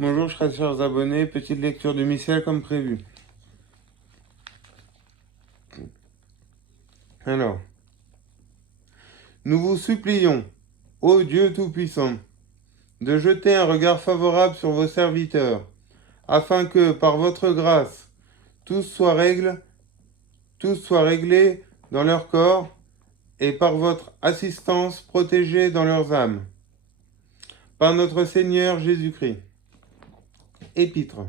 Bonjour chers abonnés, petite lecture du missel comme prévu. Alors, nous vous supplions, ô Dieu Tout-Puissant, de jeter un regard favorable sur vos serviteurs, afin que, par votre grâce, tout soit réglé dans leur corps, et par votre assistance protégés dans leurs âmes. Par notre Seigneur Jésus-Christ. Épître.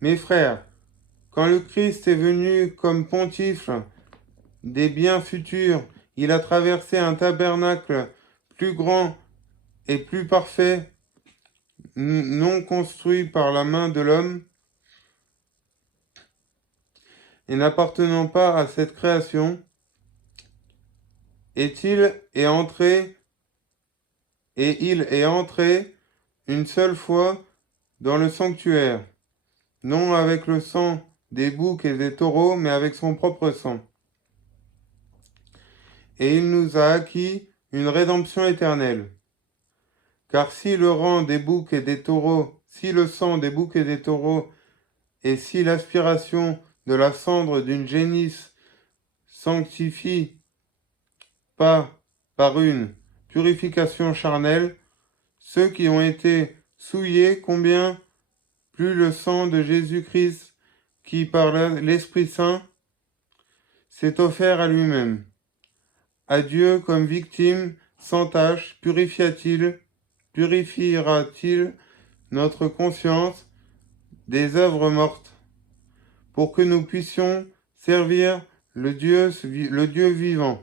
Mes frères, quand le Christ est venu comme pontife des biens futurs, il a traversé un tabernacle plus grand et plus parfait, non construit par la main de l'homme, et n'appartenant pas à cette création, et il est entré une seule fois dans le sanctuaire, non avec le sang des boucs et des taureaux, mais avec son propre sang. Et il nous a acquis une rédemption éternelle. Car si le sang des boucs et des taureaux, et si l'aspiration de la cendre d'une génisse sanctifie pas par une purification charnelle ceux qui ont été souillés, combien plus le sang de Jésus-Christ, qui par l'Esprit Saint s'est offert à lui-même, à Dieu comme victime sans tache, purifiera-t-il notre conscience des œuvres mortes, pour que nous puissions servir le Dieu vivant.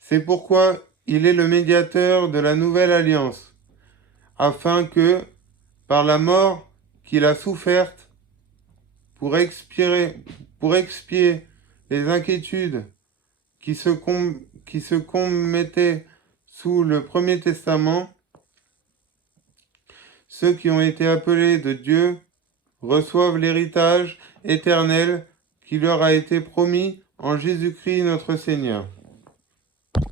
C'est pourquoi il est le médiateur de la nouvelle alliance, afin que, par la mort qu'il a soufferte, pour expier les inquiétudes qui se commettaient sous le Premier Testament, ceux qui ont été appelés de Dieu reçoivent l'héritage éternel qui leur a été promis en Jésus-Christ notre Seigneur.